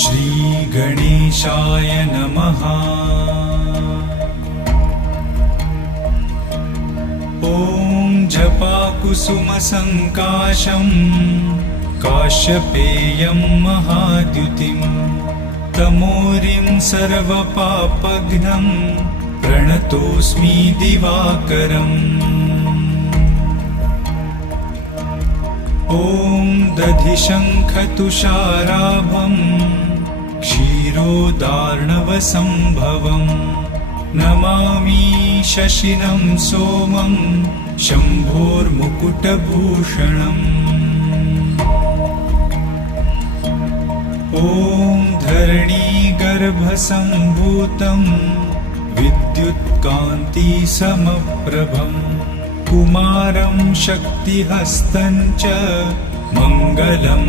श्रीगणेशाय नमः। ॐ जपाकुसुमसङ्काशं काश्यपेयं महाद्युतिं तमोरिं सर्वपापघ्नं प्रणतोऽस्मि दिवाकरम्। ॐ दधिशङ्खतुषाराभं क्षीरोदार्णवसम्भवम् नमामि शशिनं सोमं शम्भोर्मुकुटभूषणम्। ॐ धरणीगर्भसम्भूतं विद्युत्कान्तिसमप्रभम् कुमारं शक्तिहस्तं च मङ्गलं